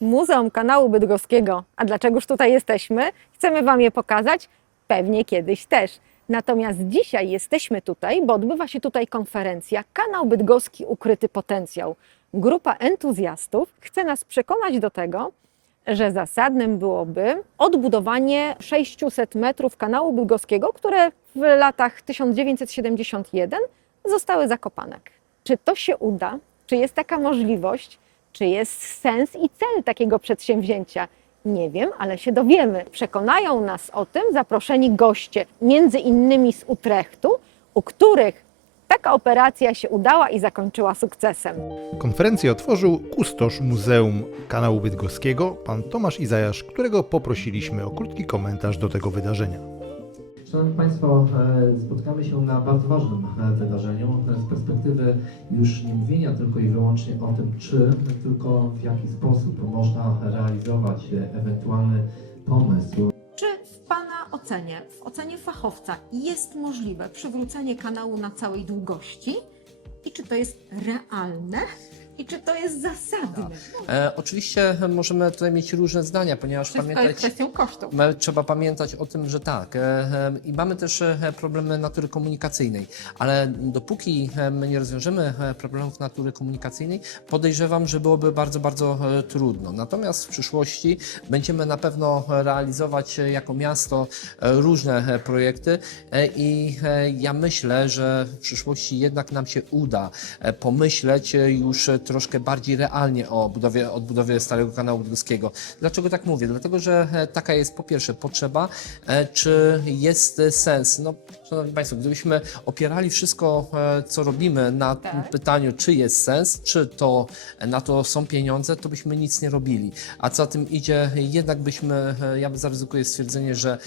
Muzeum Kanału Bydgoskiego. A dlaczegoż tutaj jesteśmy? Chcemy Wam je pokazać? Pewnie kiedyś też. Natomiast dzisiaj jesteśmy tutaj, bo odbywa się tutaj konferencja Kanał Bydgoski Ukryty Potencjał. Grupa entuzjastów chce nas przekonać do tego, że zasadnym byłoby odbudowanie 600 metrów kanału bydgoskiego, które w latach 1971 zostały zakopane. Czy to się uda? Czy jest taka możliwość? Czy jest sens i cel takiego przedsięwzięcia? Nie wiem, ale się dowiemy. Przekonają nas o tym zaproszeni goście, między innymi z Utrechtu, u których taka operacja się udała i zakończyła sukcesem. Konferencję otworzył kustosz Muzeum Kanału Bydgoskiego, pan Tomasz Izajasz, którego poprosiliśmy o krótki komentarz do tego wydarzenia. Szanowni Państwo, spotkamy się na bardzo ważnym wydarzeniu z perspektywy już nie mówienia tylko i wyłącznie o tym, czy, tylko w jaki sposób można realizować ewentualny pomysł. Czy w Pana ocenie, w ocenie fachowca jest możliwe przywrócenie kanału na całej długości? I czy to jest realne? I czy to jest zasadne? Oczywiście możemy tutaj mieć różne zdania, ponieważ Wszystko jest kwestią kosztów. trzeba pamiętać o tym, że tak. I mamy też problemy natury komunikacyjnej, ale dopóki my nie rozwiążemy problemów natury komunikacyjnej, podejrzewam, że byłoby bardzo, bardzo trudno. Natomiast w przyszłości będziemy na pewno realizować jako miasto różne projekty i ja myślę, że w przyszłości jednak nam się uda pomyśleć już troszkę bardziej realnie o odbudowie Starego Kanału Bydgoskiego. Dlaczego tak mówię? Dlatego, że taka jest po pierwsze potrzeba, czy jest sens. No, Szanowni Państwo, gdybyśmy opierali wszystko, co robimy na tym pytaniu, czy jest sens, czy to na to są pieniądze, to byśmy nic nie robili. A co za tym idzie, jednak byśmy, ja zaryzykuję stwierdzenie, że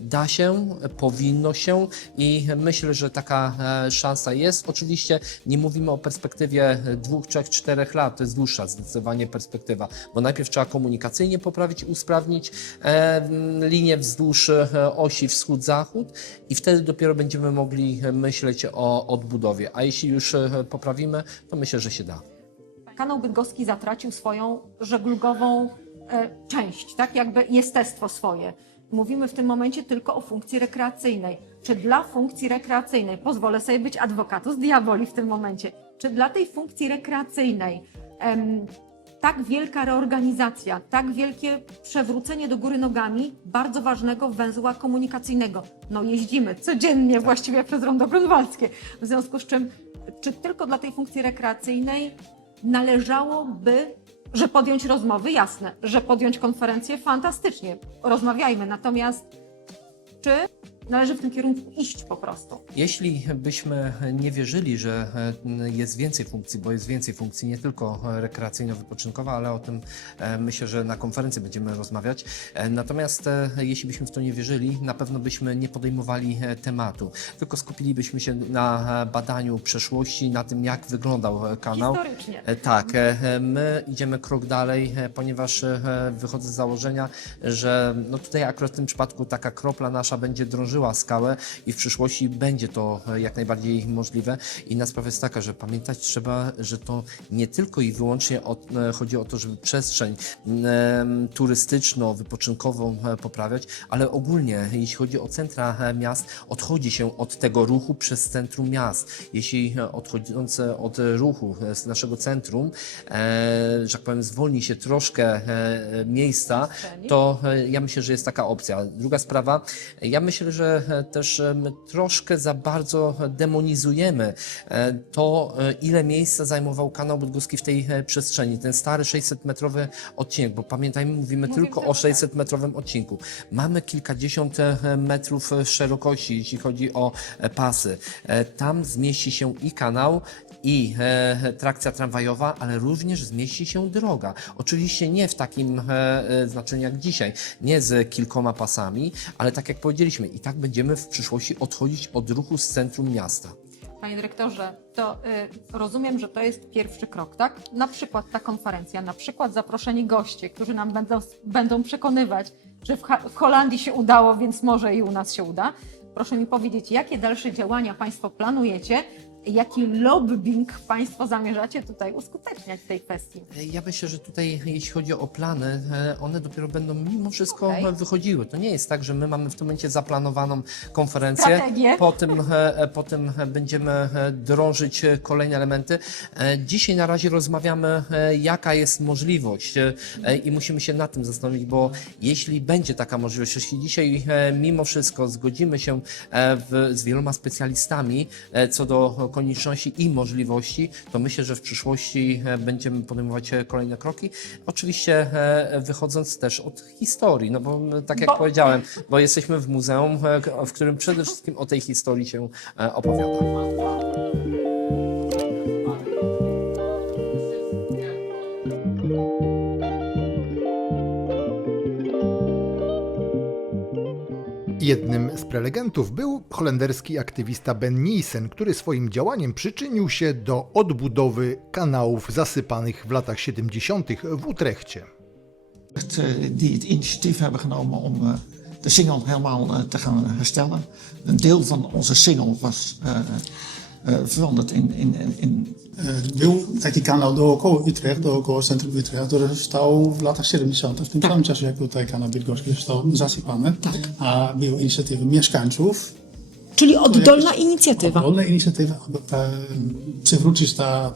da się, powinno się i myślę, że taka szansa jest. Oczywiście nie mówimy o perspektywie 2, 3, 4 lat, to jest dłuższa zdecydowanie perspektywa, bo najpierw trzeba komunikacyjnie poprawić, usprawnić linię wzdłuż osi wschód-zachód i wtedy dopiero będziemy mogli myśleć o odbudowie. A jeśli już poprawimy, to myślę, że się da. Kanał Bydgoski zatracił swoją żeglugową część, tak jakby jestestwo swoje. Mówimy w tym momencie tylko o funkcji rekreacyjnej. Czy dla funkcji rekreacyjnej, pozwolę sobie być advocatus diaboli w tym momencie, czy dla tej funkcji rekreacyjnej tak wielka reorganizacja, tak wielkie przewrócenie do góry nogami bardzo ważnego węzła komunikacyjnego. No jeździmy codziennie właściwie przez rondo grunwaldzkie. W związku z czym, czy tylko dla tej funkcji rekreacyjnej należałoby, że podjąć rozmowy? Jasne. Że podjąć konferencję? Fantastycznie. Rozmawiajmy. Natomiast czy należy w tym kierunku iść po prostu? Jeśli byśmy nie wierzyli, że jest więcej funkcji, bo jest więcej funkcji, nie tylko rekreacyjno-wypoczynkowa, ale o tym myślę, że na konferencji będziemy rozmawiać. Natomiast jeśli byśmy w to nie wierzyli, na pewno byśmy nie podejmowali tematu, tylko skupilibyśmy się na badaniu przeszłości, na tym, jak wyglądał kanał. Historycznie. Tak, my idziemy krok dalej, ponieważ wychodzę z założenia, że no tutaj akurat w tym przypadku taka kropla nasza będzie drążyła skałę i w przyszłości będzie to jak najbardziej możliwe. Inna sprawa jest taka, że pamiętać trzeba, że to nie tylko i wyłącznie chodzi o to, żeby przestrzeń turystyczno-wypoczynkową poprawiać, ale ogólnie, jeśli chodzi o centra miast, odchodzi się od tego ruchu przez centrum miast. Jeśli odchodząc od ruchu z naszego centrum, że tak powiem, zwolni się troszkę miejsca, to ja myślę, że jest taka opcja. Druga sprawa, ja myślę, że też my troszkę za bardzo demonizujemy to, ile miejsca zajmował kanał bydgoski w tej przestrzeni. Ten stary 600-metrowy odcinek, bo pamiętajmy, mówimy tylko o 600-metrowym odcinku. Mamy kilkadziesiąt metrów szerokości, jeśli chodzi o pasy. Tam zmieści się i kanał, i trakcja tramwajowa, ale również zmieści się droga. Oczywiście nie w takim znaczeniu jak dzisiaj, nie z kilkoma pasami, ale tak jak powiedzieliśmy, i tak będziemy w przyszłości odchodzić od ruchu z centrum miasta. Panie dyrektorze, to rozumiem, że to jest pierwszy krok, tak? Na przykład ta konferencja, na przykład zaproszeni goście, którzy nam będą przekonywać, że w Holandii się udało, więc może i u nas się uda. Proszę mi powiedzieć, jakie dalsze działania Państwo planujecie Jaki lobbying Państwo zamierzacie tutaj uskuteczniać w tej kwestii? Ja myślę, że tutaj, jeśli chodzi o plany, one dopiero będą mimo wszystko wychodziły. To nie jest tak, że my mamy w tym momencie zaplanowaną konferencję, Strategię. potem będziemy drążyć kolejne elementy. Dzisiaj na razie rozmawiamy, jaka jest możliwość i musimy się nad tym zastanowić, bo jeśli będzie taka możliwość, jeśli dzisiaj mimo wszystko zgodzimy się z wieloma specjalistami co do konieczności i możliwości, to myślę, że w przyszłości będziemy podejmować kolejne kroki. Oczywiście wychodząc też od historii, no bo tak jak powiedziałem, bo jesteśmy w muzeum, w którym przede wszystkim o tej historii się opowiada. Jednym z prelegentów był holenderski aktywista Ben Nyssen, który swoim działaniem przyczynił się do odbudowy kanałów zasypanych w latach 70. w Utrechcie. Die het initiatief hebben genomen om de Singel helemaal te gaan herstellen. Een deel van onze Singel was veranderd in Był taki kanał dookoła Utrecht, dookoła centrum Utrecht, który został w latach 70. w tym samym czasie jak tutaj kanał bydgoski został zasypany, a były inicjatywy mieszkańców. Czyli oddolna inicjatywa. Oddolna inicjatywa, aby przywrócić ta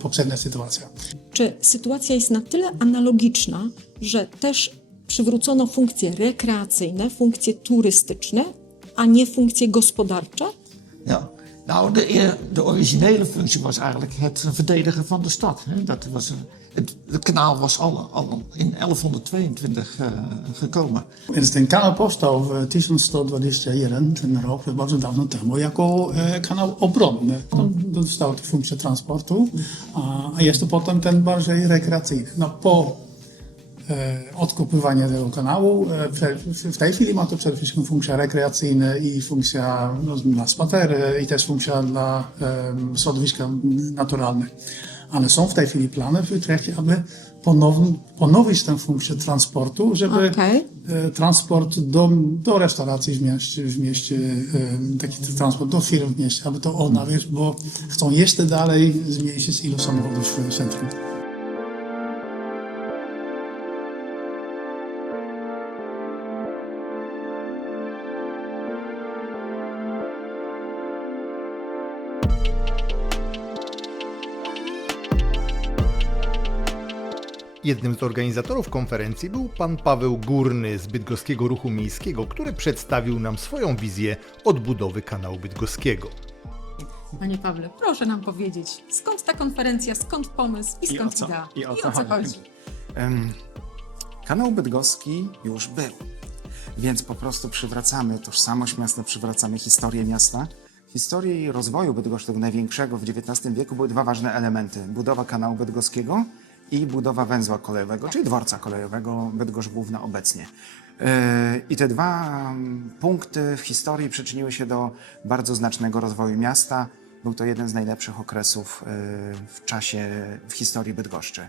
poprzednia sytuacja. Czy sytuacja jest na tyle analogiczna, że też przywrócono funkcje rekreacyjne, funkcje turystyczne, a nie funkcje gospodarcze? ja. Nou, de originele functie was eigenlijk het verdedigen van de stad. Hè. Dat was het kanaal was al in 1122 gekomen. Więc ten kanał powstał w 1121, ten rok, bardzo dawno temu, jako kanał obronny. On dostał funkcję transportu, a jest to potem ten bardziej rekreacyjny. No, po odkopywania tego kanału w tej chwili ma to przede wszystkim funkcja rekreacyjna i funkcja dla spacery i też funkcja dla środowiska naturalnego. Ale są w tej chwili plany w Utrechcie, aby ponowić tę funkcję transportu, żeby transport do restauracji w mieście, taki transport do firm w mieście, aby to odnawiać, bo chcą jeszcze dalej zmniejszyć ilość samochodów w centrum. Jednym z organizatorów konferencji był pan Paweł Górny z Bydgoskiego Ruchu Miejskiego, który przedstawił nam swoją wizję odbudowy kanału bydgoskiego. Panie Pawle, proszę nam powiedzieć, skąd ta konferencja, skąd pomysł i skąd idea? I o co chodzi? Kanał bydgoski już był, więc po prostu przywracamy tożsamość miasta, przywracamy historię miasta. W historii rozwoju Bydgoszczy, tego największego w XIX wieku, były dwa ważne elementy. Budowa kanału bydgoskiego i budowa węzła kolejowego, czyli dworca kolejowego Bydgoszcz Główna obecnie. I te dwa punkty w historii przyczyniły się do bardzo znacznego rozwoju miasta. Był to jeden z najlepszych okresów w historii Bydgoszczy.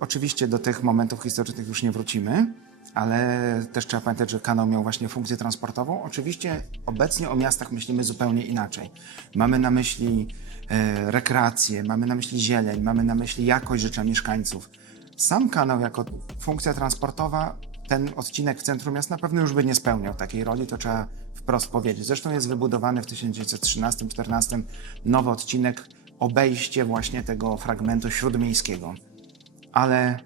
Oczywiście do tych momentów historycznych już nie wrócimy, ale też trzeba pamiętać, że kanał miał właśnie funkcję transportową. Oczywiście obecnie o miastach myślimy zupełnie inaczej. Mamy na myśli rekreację, mamy na myśli zieleń, mamy na myśli jakość życia mieszkańców. Sam kanał jako funkcja transportowa, ten odcinek w centrum miasta na pewno już by nie spełniał takiej roli, to trzeba wprost powiedzieć. Zresztą jest wybudowany w 1913-14 nowy odcinek, obejście właśnie tego fragmentu śródmiejskiego. Ale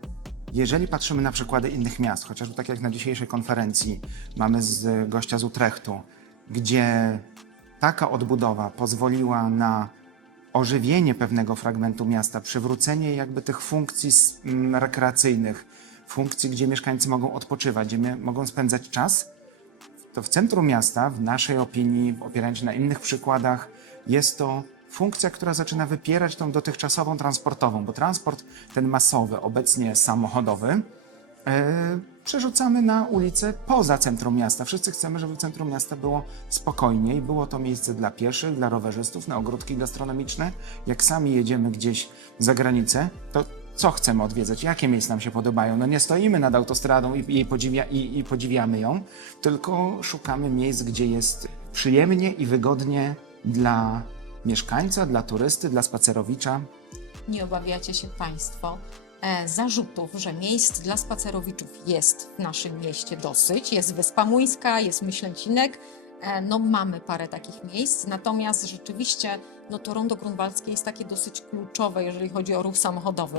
jeżeli patrzymy na przykłady innych miast, chociażby tak jak na dzisiejszej konferencji mamy gościa z Utrechtu, gdzie taka odbudowa pozwoliła na ożywienie pewnego fragmentu miasta, przywrócenie jakby tych funkcji rekreacyjnych, funkcji, gdzie mieszkańcy mogą odpoczywać, gdzie mogą spędzać czas, to w centrum miasta, w naszej opinii, opierając się na innych przykładach, jest to funkcja, która zaczyna wypierać tą dotychczasową transportową, bo transport ten masowy, obecnie samochodowy, przerzucamy na ulice poza centrum miasta. Wszyscy chcemy, żeby w centrum miasta było spokojniej, było to miejsce dla pieszych, dla rowerzystów, na ogródki gastronomiczne. Jak sami jedziemy gdzieś za granicę, to co chcemy odwiedzać? Jakie miejsca nam się podobają? No nie stoimy nad autostradą i podziwiamy ją, tylko szukamy miejsc, gdzie jest przyjemnie i wygodnie dla mieszkańca, dla turysty, dla spacerowicza. Nie obawiacie się Państwo zarzutów, że miejsc dla spacerowiczów jest w naszym mieście dosyć. Jest Wyspa Muńska, jest Myślęcinek, no mamy parę takich miejsc, natomiast rzeczywiście no to rondo grunwaldzkie jest takie dosyć kluczowe, jeżeli chodzi o ruch samochodowy.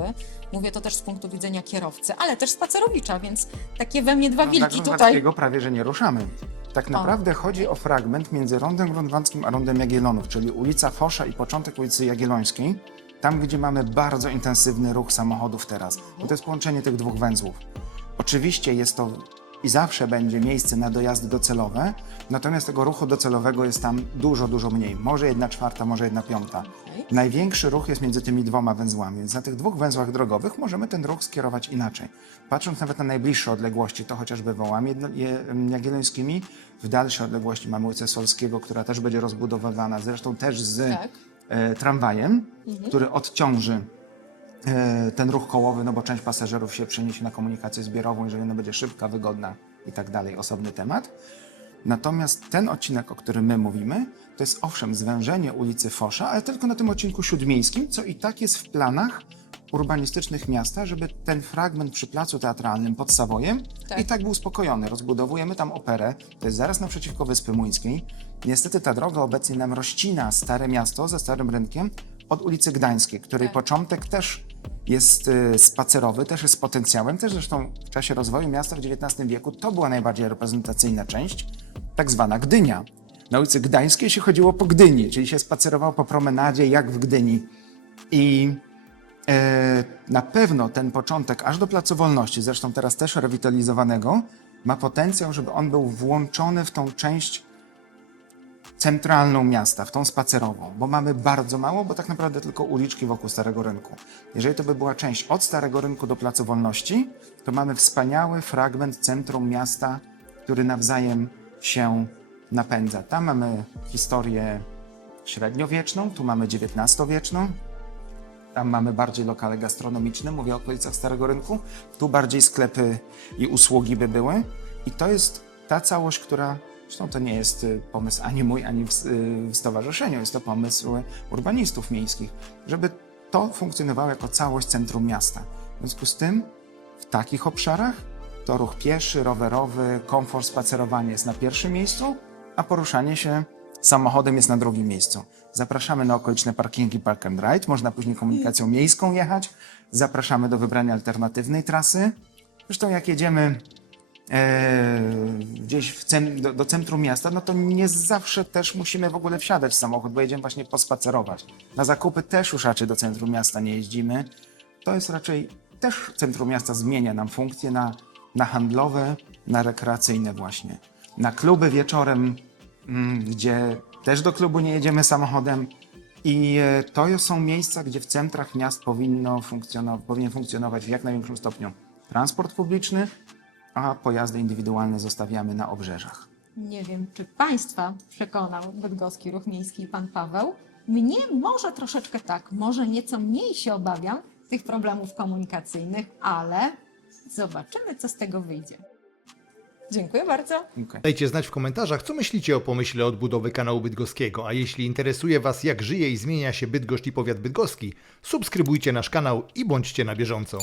Mówię to też z punktu widzenia kierowcy, ale też spacerowicza, więc takie we mnie dwa Ronda wilki tutaj. Grunwaldzkiego prawie że nie ruszamy. Tak naprawdę chodzi o fragment między rondem grunwaldzkim a rondem Jagiellonów, czyli ulica Fosza i początek ulicy Jagiellońskiej, tam gdzie mamy bardzo intensywny ruch samochodów teraz. Bo to jest połączenie tych dwóch węzłów. Oczywiście jest to i zawsze będzie miejsce na dojazdy docelowe, natomiast tego ruchu docelowego jest tam dużo, dużo mniej. Może 1/4, może 1/5. Największy ruch jest między tymi dwoma węzłami, więc na tych dwóch węzłach drogowych możemy ten ruch skierować inaczej. Patrząc nawet na najbliższe odległości, to chociażby wołami jagiellońskimi, w dalszej odległości mamy ulicę Solskiego, która też będzie rozbudowywana, zresztą też z tramwajem, który odciąży ten ruch kołowy, no bo część pasażerów się przeniesie na komunikację zbiorową, jeżeli ona będzie szybka, wygodna i tak dalej, osobny temat. Natomiast ten odcinek, o którym my mówimy, to jest owszem zwężenie ulicy Fosza, ale tylko na tym odcinku śródmiejskim, co i tak jest w planach urbanistycznych miasta, żeby ten fragment przy Placu Teatralnym pod Savoyem i tak był uspokojony. Rozbudowujemy tam operę, to jest zaraz naprzeciwko Wyspy Muńskiej. Niestety ta droga obecnie nam rozcina Stare Miasto ze Starym Rynkiem od ulicy Gdańskiej, której początek też jest spacerowy, też jest z potencjałem, też zresztą w czasie rozwoju miasta w XIX wieku to była najbardziej reprezentacyjna część, tak zwana Gdynia. Na ulicy Gdańskiej się chodziło po Gdyni, czyli się spacerowało po promenadzie jak w Gdyni. I na pewno ten początek aż do Placu Wolności, zresztą teraz też rewitalizowanego, ma potencjał, żeby on był włączony w tą część centralną miasta, w tą spacerową, bo mamy bardzo mało, bo tak naprawdę tylko uliczki wokół Starego Rynku. Jeżeli to by była część od Starego Rynku do Placu Wolności, to mamy wspaniały fragment centrum miasta, który nawzajem się napędza. Tam mamy historię średniowieczną, tu mamy XIX-wieczną, tam mamy bardziej lokale gastronomiczne, mówię o okolicach Starego Rynku, tu bardziej sklepy i usługi by były. I to jest ta całość, która, zresztą to nie jest pomysł ani mój, ani w stowarzyszeniu, jest to pomysł urbanistów miejskich, żeby to funkcjonowało jako całość centrum miasta. W związku z tym w takich obszarach to ruch pieszy, rowerowy, komfort, spacerowanie jest na pierwszym miejscu, a poruszanie się samochodem jest na drugim miejscu. Zapraszamy na okoliczne parkingi Park and Ride, można później komunikacją miejską jechać, zapraszamy do wybrania alternatywnej trasy. Zresztą jak jedziemy gdzieś do centrum miasta, no to nie zawsze też musimy w ogóle wsiadać w samochód, bo jedziemy właśnie pospacerować. Na zakupy też już raczej do centrum miasta nie jeździmy. To jest raczej, też centrum miasta zmienia nam funkcje na handlowe, na rekreacyjne właśnie. Na kluby wieczorem, gdzie też do klubu nie jedziemy samochodem. I to są miejsca, gdzie w centrach miast powinien funkcjonować w jak największym stopniu transport publiczny, a pojazdy indywidualne zostawiamy na obrzeżach. Nie wiem, czy Państwa przekonał bydgoski ruch miejski pan Paweł. Mnie może troszeczkę tak, może nieco mniej się obawiam tych problemów komunikacyjnych, ale zobaczymy, co z tego wyjdzie. Dziękuję bardzo. Okay. Dajcie znać w komentarzach, co myślicie o pomyśle odbudowy kanału bydgoskiego, a jeśli interesuje Was, jak żyje i zmienia się Bydgoszcz i powiat bydgoski, subskrybujcie nasz kanał i bądźcie na bieżąco.